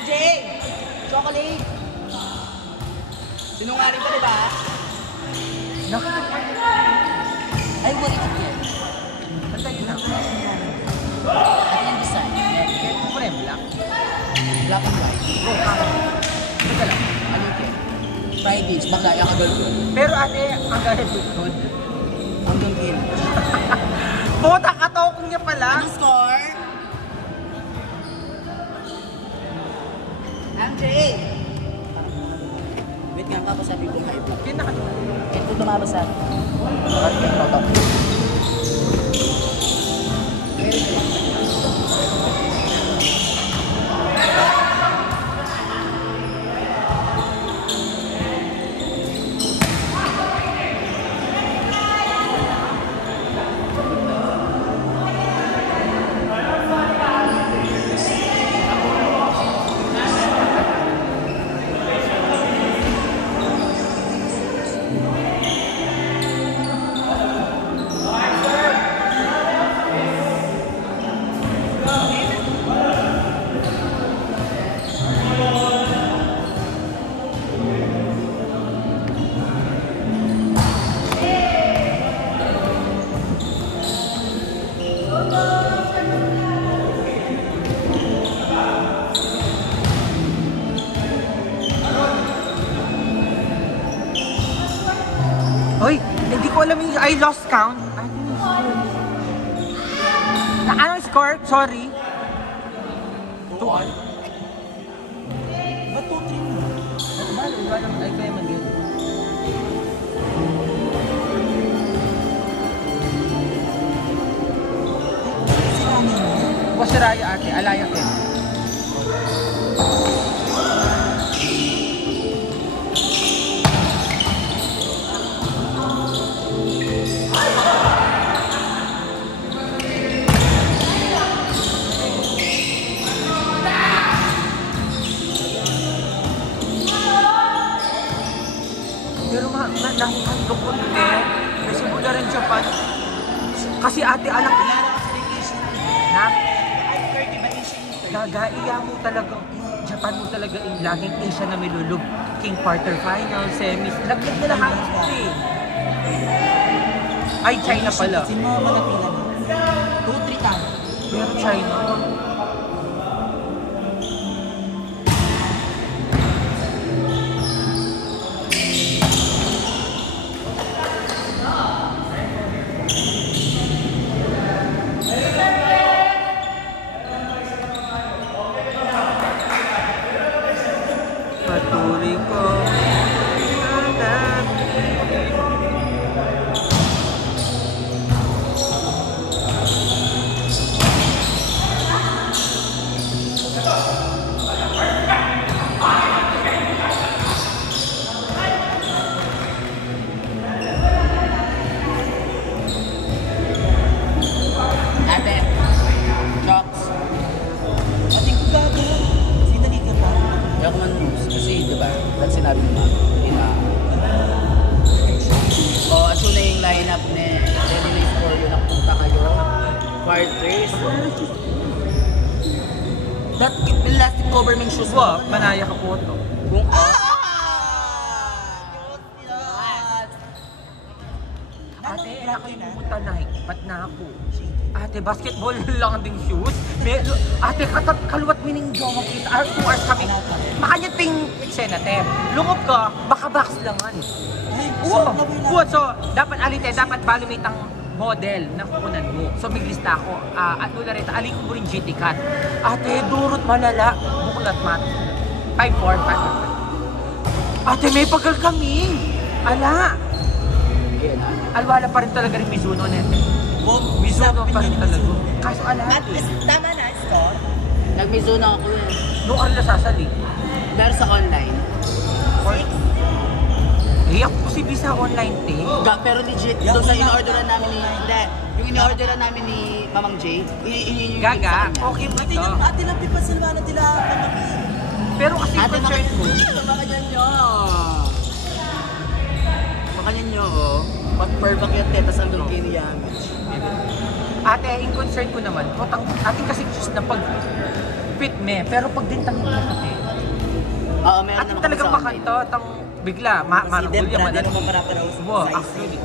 MJ! Chocolate! Sinungaling ka, diba? Ay, what is it? Pantay na. At yung design. Kaya ko rin, black. Black and white. Oh, kaka. Teka lang. Ano yung kaya? Fridays, bakla, yung kagal ko. Pero ate, ang gaya tukod. Hanggang kill. Puta, katokong niya pala. Anong score? MJ! Wait nga, papasabi ko high block. Pinakatulog. Ito lumabas sa bakit ka ito? Hoy, hindi ko alam yung I lost count. Na anong score? Sorry. 2-all. Ba't 2-3 mo? Wala naman ay kaya mag-yun. Wasiraya ate, alaya ken. Pero nakuhan ko po nito. Kasi mula rin Japan. Kasi ate alam ko na gagaiya mo talaga Japan mo talaga yung laging Asia na may lulub. King quarter final, semis. Laglag nila halos ito eh. Ay, China pala. Sino mga malapila mo? 2-3 tayo. Pero China. Patuloy ko Ate, Jocks. Ate ko gago. Sinali ka pa. Hindi ako man moves. Kasi, di ba? Ba't sinabi mo as soon na yung lineup ni Ready for you napunta kayo. Quarters. That elastic government shoes mo. Manaya ka po ito. Kung Ate, wala kayo pumunta na. Ba't na ako? Ate, basketball lang ding shoes. Ate, kaluwat mining jowa kita. 2 hours kami. Makanyat ping senator. Lungop ka, baka box langan. So, dapat alite, dapat balumate ang model ng kukunan mo. So, miglista ako. At wala rin, ali ko rin GT cut. Ate, durot malala. Buklat mat. 5-4, 5-4. Ate, may pagal kami. Ala. Alwala pa rin talaga rin Mizuno nete. Mizuno pa rin talaga. Kaso ala. Tama na, score. Nag-Mizuno ako eh. Noong ano nasasali? Pero sa online. Ako kasi bisa online te. Pero legit, doon sa in-orderan namin ni... Hindi, yung in-orderan namin ni Mamang J, yung Gaga, okay mo ito. Ate lang pipa sila na tila. Pero kasi concern ko. Baka nyan nyo. Baka nyan nyo, pag-perfect yung tetas ang doon kayo niya. Ate, in concern ko naman, ating kasi just na pag Higpit me, pero pag din tanong ka kasi. Oo, meron At naman talagang kami sa amin. makanta, bigla, maragul yung Hindi madali. naman para-para sa Wow, size. actually.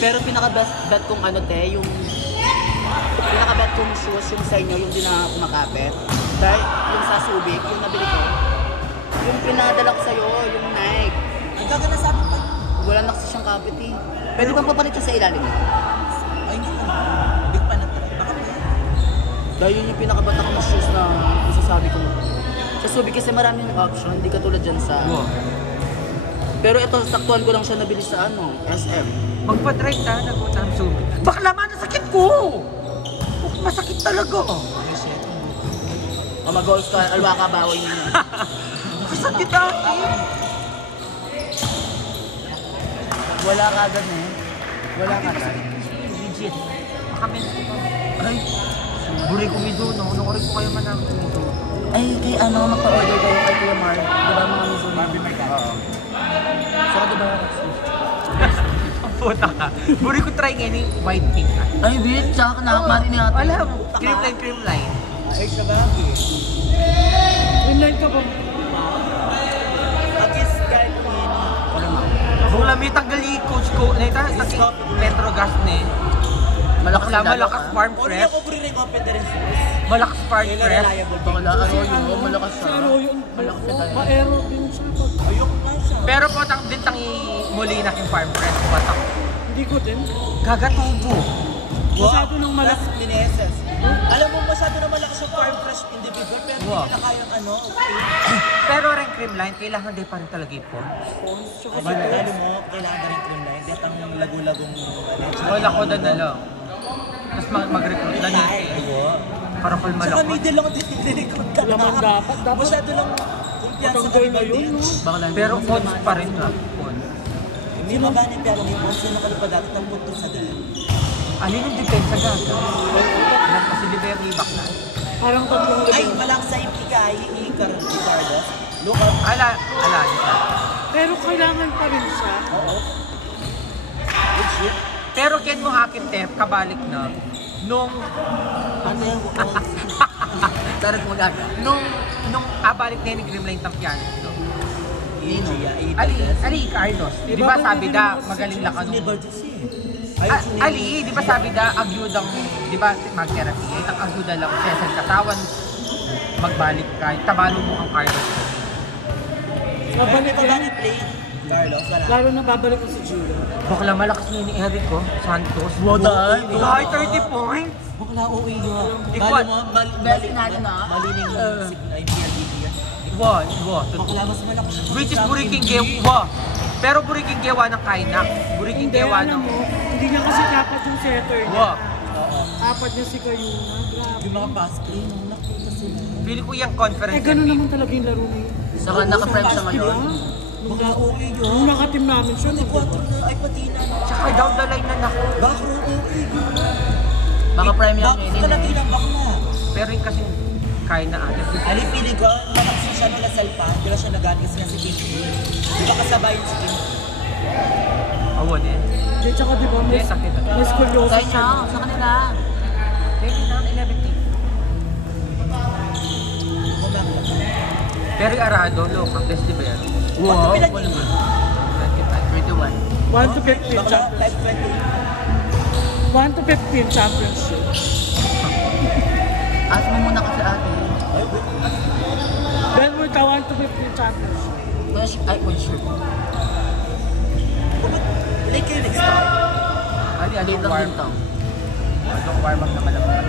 Pero pinaka-best bet kong ano te, yung pinaka-bet kong shoes yung sa inyo, yung di na kumakapit. Dahil yung sa Subic, yung nabili ko, yung pinadala ko sa'yo, yung Nike. Ang gagana sabi pa. Wala na kasi siyang kapit eh. Pwede bang papalit siya sa ilalim? Ay, hindi ko. Big pa na talaga. Bakit ba yan? Dahil yun yung pinaka-bata kong shoes na masasabi ko. Sa Subic kasi maraming option, hindi katulad dyan sa... Wow. Pero ito, saktuan ko lang siya nabili sa ano, SM. Magpa-try ka, nag-utang subi. Bakla man, nasakit ko! Oh, masakit talaga. Ay, shit. O mag-goals ka, alwa ka, bawal nyo. Masakit ate. Wala ka agad eh. Wala ka agad. Legit. Makamen ko pa. Ay, buri ko mido, no? Nukurin ko kayo manang mido. Ay, kay ano, magpa-order kayo kay Kuya Mar. Diba mga miso? Barbie may kaya. Oo. Saka diba? Ang puta ka. Buri ko try ngayon yung white pink. Ay, bitch, tsaka nakamari ni ate. Alam, cream line. Ay, sa bagay. Inline ka ba? At least kahit kung yun. Kung lamit ang gali coach ko, naita sa Petrogas ne. Malakas na Malakas farm Kung prep. ako rin confidence shoes. Malakas farm Yun na prep. reliable. Bakla, Arroyo, malakas siya. Malakas siya dahil. Ma-aero din siya. Ayoko nga siya. Pero po tang din tangi muli na yung farm prep batak. Hindi ko din. Gagatubo. Masyado nang malaki. Plus lineses. Alam mo, masyado na malakas yung farm fresh individual, pero Wow. hindi na kayang ano, Pero rin cream line, kailangan din pa rin talaga ipon. Ay, lalo mo, kailangan na rin cream line. Dito ang lagu-lagong Wala ko na lang. Tapos mag-recruit na niya. Para Saka kalmalak. middle lang din nilikod ka na. Laman dapat. Dapat Masyado lang kumpiyansa tanggal ka na yun, no? Bakla, Pero odds pa rin na. Hindi mabani pero may punso na kalpa dati ng punto sa dala. Alin yung depensa gaga? Alam kasi Liberty back na. parang tatlong Ay, level. malang sa ipika, Ricardo. Look up. Ala. Pero kailangan pa rin siya. Oo. Good shit. Pero ken mo akin tep, kabalik na. Nung Ano yung Tarot mo gaga. Nung balik na yung cream line ng piano. No? Ali Carlos. Di ba sabi da, magaling lang Ni ano? Burgess eh. Ali, di ba sabi da, agyudang, di ba, mag-therapy, ang agyuda lang, session katawan, magbalik ka, tabalo mo ang Carlos. Babalik Ano ba yan. ni play? Carlos, wala. Lalo na babalik ko si Gio. Bakla malakas niya ni Eric, oh, Santos. Waday. Ay, 30 points! Bakla OA yun. Ikaw, Bali mo, best sinalo na. malining ay PLDT yan. Wow. Bakla mas malakas siya. Which is Buriking Gewa. Pero Buriking Gewa ng Kainak. Buriking Hindi, Gewa alam ng... mo, hindi niya kasi dapat yung setter niya. Wow. Apat niya si Kayuna. Grabe. Yung mga pass play, nakita sila. Feeling ko yung conference. Eh, ganun naman talaga yung laro niya. Saka naka-prime siya ngayon. Bakla OA yun. Nung nakatim namin siya, Ay, 4 na, ay patina na. Tsaka down the line na nako. Bakla OA yun. Naka-prime lang Bakit yun. talaga yung bakla? Pero yung kasi kaya na ate. Ali, piling ko, malakas siya nila Salpa. Di ba siya nagaling siya si Kim? Di ba kasabay yun si Kim? Awon eh. Di, tsaka di ba, Hindi, sakit na. may scoliosis Kaya siya. niya, sa kanila. Pwede na, 11 team. Pero yung Arado, local festival. Wow. 25, 31. 1 to 15 Bakla, championship. 520. 1 to 15 championship. Ask mo muna kasi ate. Then we're ka 1 to 15 championship. Ay, sure. Late kayo nag-start. Ali, Late lang warm. din to. Warm up na malamang.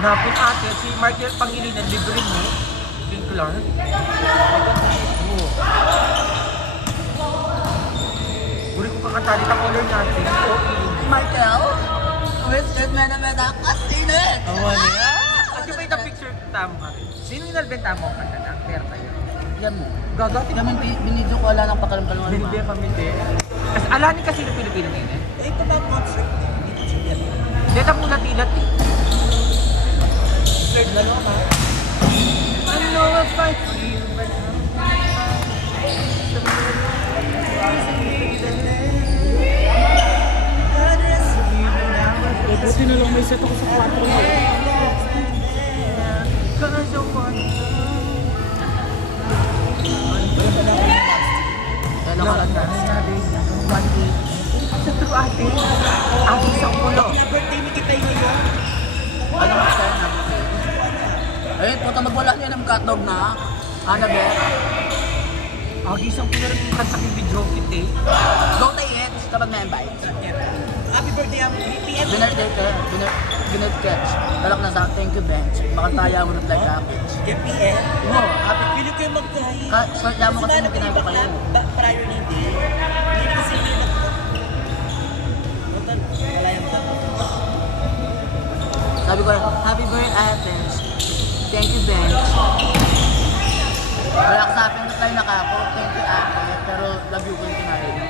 Napin ate, si Markel Pangilinan, libre mo. King Clark. Oo. Guri ko kakatali ta color natin. Markel? Wait, na naman ako kasinit! Awan eh. Kasi may na-picture tamo ka rin. Sino yung nalbenta mo ang kanta na? Fair tayo. Yan mo. Gagati Naman binidyo ko wala ng pakalam-kalam. Hindi kami din. Kasi alanin kasi ng Pilipino ngayon eh. Eh, ito ba concert? Hindi ko siya yan. Dito mula tilat eh. Third na lang ha. I know I fight for you, but Buti na lang may set ako sa 4 na. Wait, puta magwala niya ng hotdog na. Annabelle. Agisang ko na rin yung kanta yung video kita eh. Go tayo it kapag na-invite. Happy birthday, ang PM. Binirthday ka. Binirthcatch. Talak na sa thank you, bench. Makataya mo ng flag package. Kay PM. Oo, happy. Pili ko yung mag-cry. Kaya mo kasi yung ginagawa kayo. Prior na hindi. Hindi na kasi yung wala yung Sabi ko, happy birthday, Athens. Thank you, bench. Wala ka sa akin, reply na ka ako. Thank you, Ate. Pero love you ko yung kinahin niya.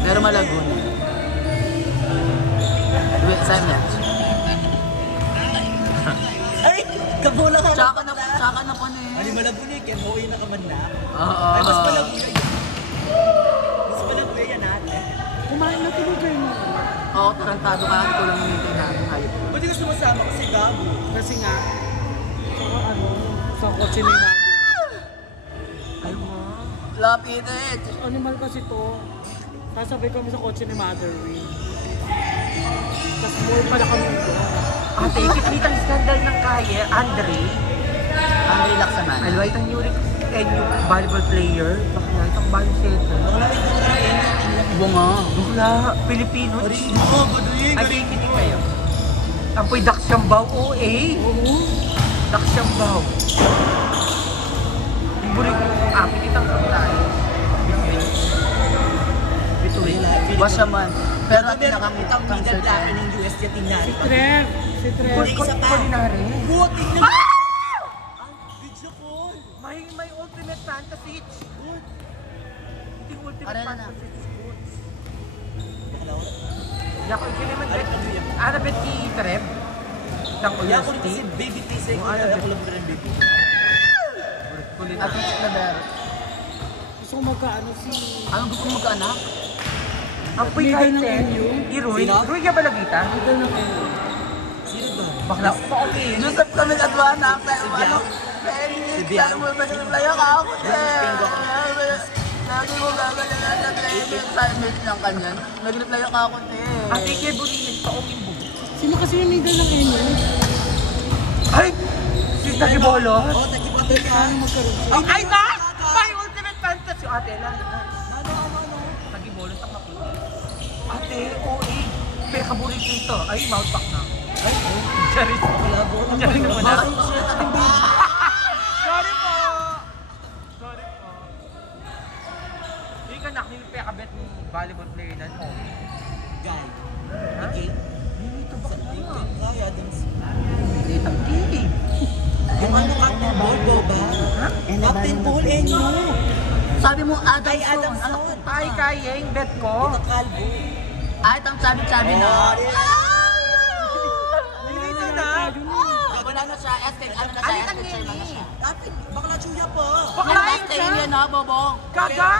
Pero malago na. Wait, saan yan? Ay! Kabula ka Tsaka na po na eh. Ano malabo na eh, kaya mauwi na ka man na. Oo. Ay, mas malabo na yun. Mas malabo yan natin. Kumain na tuloy kayo mo. Oo, tarantado ka. Ito lang yung meeting natin. Ayun. Buti gusto mo sama kasi gabo. Kasi nga, sa kotse ni Nago. Ay, lapit eh. Animal kasi to. Sasabay kami sa kotse ni Mother Wing. Tapos more pala kami doon. Ate, ikipitang skandal ng kaya, Andre. Ang relax naman. Alwait ang new volleyball player. Bakla, itong volleyball center. Bunga. Bakla, Pilipino. Oo, baduyin. Ay, kikinig kayo. Ang po'y Daksyambaw, OA. Daksyambaw. Yung burik ko, apit itang kapitay. Bituin. Wasya man. Pero ang Meron kang pinakamit itang ang middle player certain. ng US niya tingnan. Si Trev. Si Trev. Hindi isa pa. Kulinari. Good, tignan mo. Ang video call. May ultimate fantasy. Yung ultimate Arena na. fantasy. Hello? Yako, ikiliman Ay, ano yan? Anabet ki Treb. Ng Kaya ako rin UST. kasi baby face eh. Oh, Kaya ano, ako lang rin baby. At Kulinari. least na meron. Gusto ko magkaano si... Anong gusto mo magkaanak? Ang po'y Leader kahit ng MU. Iroy. Sino? Iroy ka ba lagita? Ito na kayo. Sino ba? Bakla. Okay. Joseph kami nagwana. Pero Si Biao? ano? Si Biao? Kaya mo ba naglayo ka ako? Pingo. Lagi mo gagawin na nag-reply yung assignment ng kanyan. Nag-reply ka ako, te. Ate, kay Bulinig, pauming bubo. Sino kasi yung leader ng MU? Ay! Si Nagibolo? Oh, takibote ka. Paano magkaroon siya? Ay na! May ultimate fantasy! Ate, lang. Nagibolo sa kapit. Ate, OA. Pero kabulit dito. Ay, mouth pack na. Ay, oh. Charis. Malabo na. Charis naman na. Bakit siya ating baby? Sorry po! Sorry po. Hindi ka nakilipekabet ng volleyball player na. Oh. Guy. Ha? Okay. Dito ba ka? Kaya din. Dito ang TV. Yung ano Captain Paul, ba? Ha? Captain Paul, Enyo. Sabi mo, Ay, Adamson. Adamson. Ano po? Ay, kaya yung bet ko. Ito kalbo. Ay, itang sabi-sabi na. Nilito na. Wala na siya. Estate, ano na siya? Estate chairman na siya. Captain, bakla chuya po. Baklain Stay siya. yan ha, Bobo. Gaga.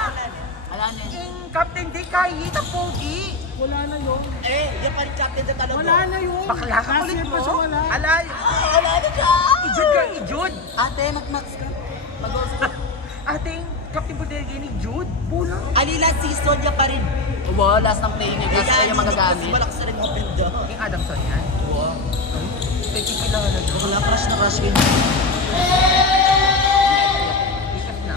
Wala na yun. Yung Captain Day kaya ang pogi. Wala na yun. Eh, yan pa rin captain sa talaga. Wala na yun. Bakla ka Last ulit year mo. pa siya wala. Alay. Wala na siya. Ijud ka, ijud. Ate, mag-max ka. Mag-usap. Ating Captain Bodega ni Jude. Bulang. Alila season niya pa rin. Wow, last ng play niya. Kasi kayo magagamit. Malakas na rin open doon. Yung Adamson yan. Wow. Ay, kikilala na doon. Bakla crush na crush yun. Ikas na.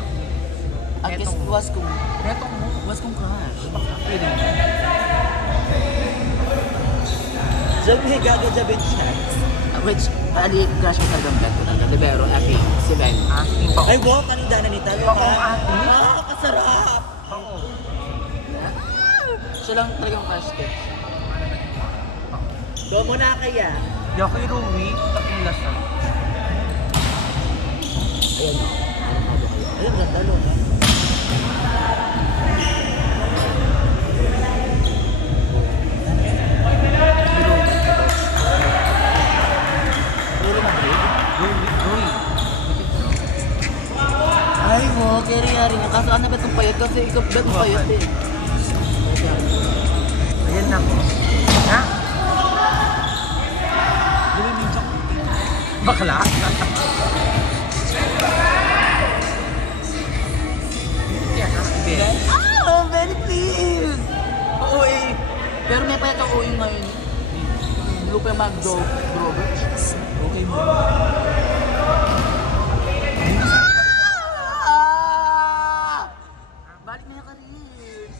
At least was kong, Netong mo. was kong crush. Pwede mo. Diyan may gagajabin siya. Which, ali, crush ko talagang bet ko talaga. Libero, Ate, si Ben. Ating pa. Ay, wow, kanina na ni Talo. Oo, ate. Nakakasarap. Oo. Siya lang talagang crush ko. Doon mo na kaya. Yokoy Rui, taking lasa. Ayan o. Ayan, ganda lo. Rui. Ay mo, kaya nga. Kaso ano ba itong payat? Kasi ikaw bet mo payat eh. Ayan na po. Ha? Bakla? Yan ha? Ben. Oh, very please! Oo eh. Pero yung ngayon. Blue pa yung mag-Drovich. Okay mo. Balik na yung karir.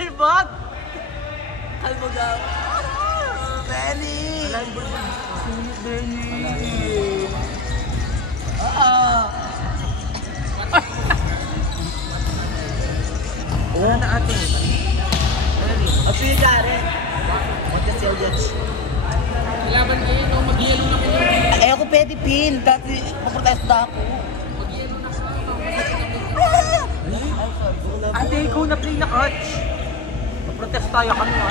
Kalbog! Kalbog daw. Benny! Sweet Benny! Wala na ate. At sa'yo Karen. Monte Silvage. Laban kayo, no? Mag-yelo na kayo. Eh ako pwede pin. Dati maprotesta ako. Mag-yelo na kayo. Ate, ikaw na play na catch. Mag-protest tayo kami ha.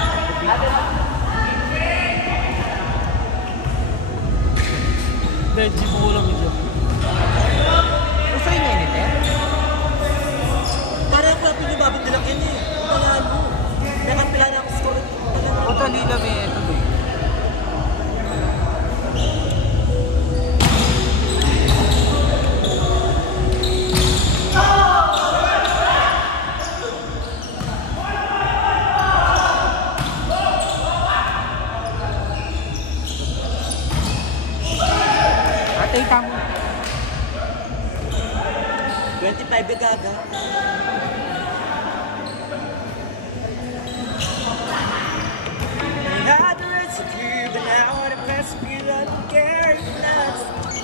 Benji mo lang dyan. Gusto yun init eh? Parang ako pinibabit nila kayo eh. Panalo. Nakampila na ako score. O talila may tuloy. Ate, tamo. 25 gaga. I had the recipe, but now I pass me I don't care.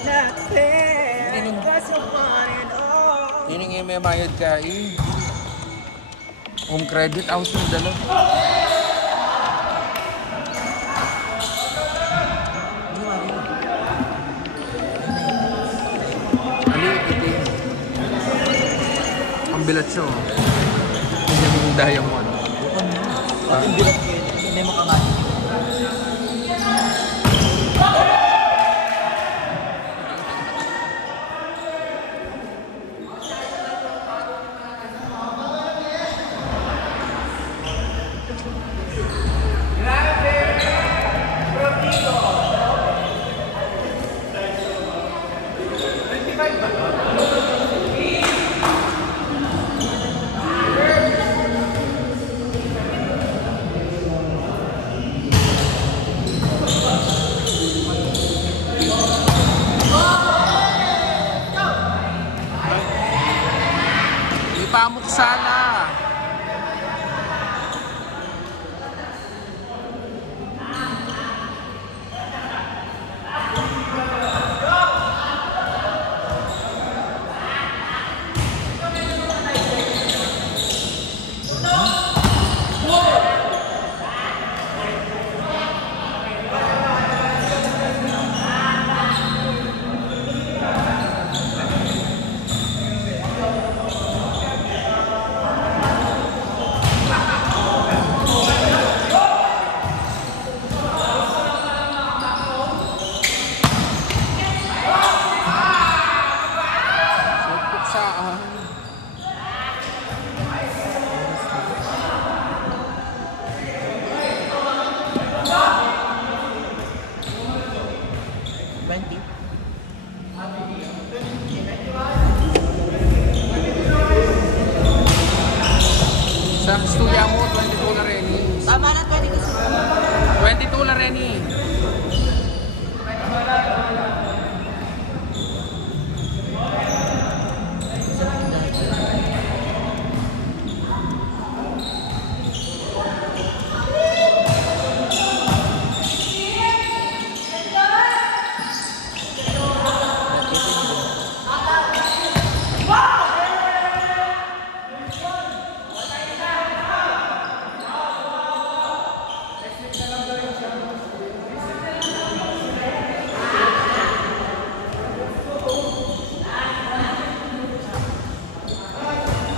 Not fair. Cause I want it all. Yun yung may mayad ka eh. Home credit, house yung dala. Ali, ito yun. Ang bilat siya oh. Hindi yung dayang mo. At yung bilat kayo, hindi mo kamahin. Ipamok sana. Saan? Sa stuya mo, 22 na rin eh. Tama na 20 kasi. 22 na rin eh.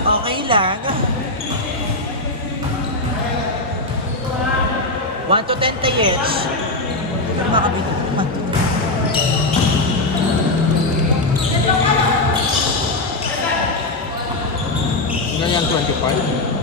Okay lang. 1 to 10 tayets. Ano makabito naman? Ganyan 25.